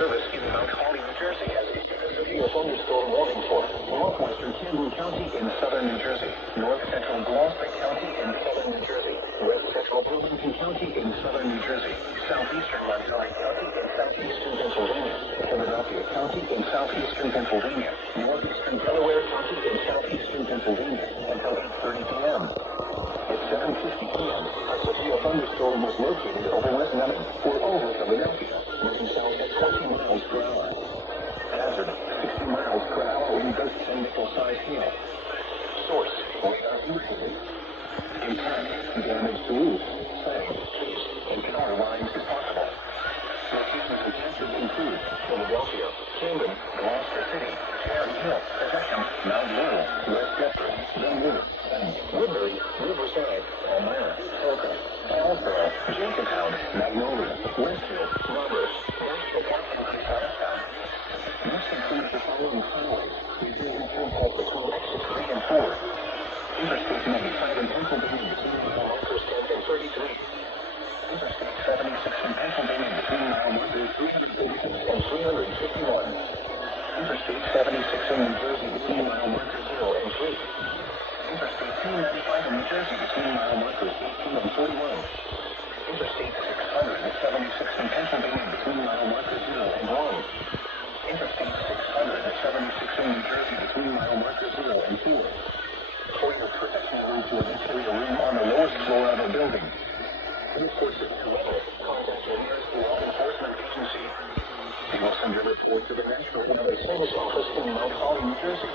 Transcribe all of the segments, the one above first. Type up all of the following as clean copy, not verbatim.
service in Mount Holly, New Jersey has issued a severe thunderstorm warning for northwestern Camden County in southern New Jersey, north central Gloucester County in southern New Jersey, west central Burlington County in southern New Jersey, southeastern Montgomery County in southeastern Pennsylvania, Philadelphia County in southeastern Pennsylvania, northeastern Delaware County in southeastern Pennsylvania until 8:30 p.m. At 7:50 p.m., a severe thunderstorm was located over West Lemon or over Philadelphia, moving south at 20 miles per hour. Hazard, 60 miles per hour wind gusts and missile-sized hail. Source, radar indicated. Impact, damage to roof, siding, trees, and power lines is possible. Locations of hazards include Philadelphia, Camden, Gloucester City, Cherry Hill, Possession, Mount Laurel, West Deptford, Glenwood, and Woodbury, Riverside, Elmira, Oka, Hillsborough, Jacob, Magnolia, Westfield, Roberts, National Park, and Allentown. This includes the following highways. Using contact between exits 3 and 4. Interstate 95 in Pennsylvania between mile markers 10 and 33. Interstate 76 in Pennsylvania between mile markers 336 and 351. Interstate 76 in New Jersey between mile markers 0 and 3. Interstate 295 in New Jersey between mile markers 18 and 41. Interstate 676 in Pennsylvania between mile markers 0 and 1. Interstate 676 in New Jersey between mile markers 0 and 4. For your protection, move to an interior room on the lowest floor of a building. For severe weather, contact your nearest law enforcement agency. You will send your report to the National Weather Service Office in Mount Holly, New Jersey.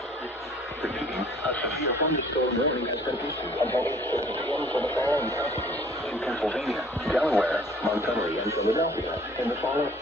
Repeating, a severe thunderstorm warning has been issued until 8:30 p.m. for the following counties in Pennsylvania, Delaware, Montgomery, and Philadelphia in the following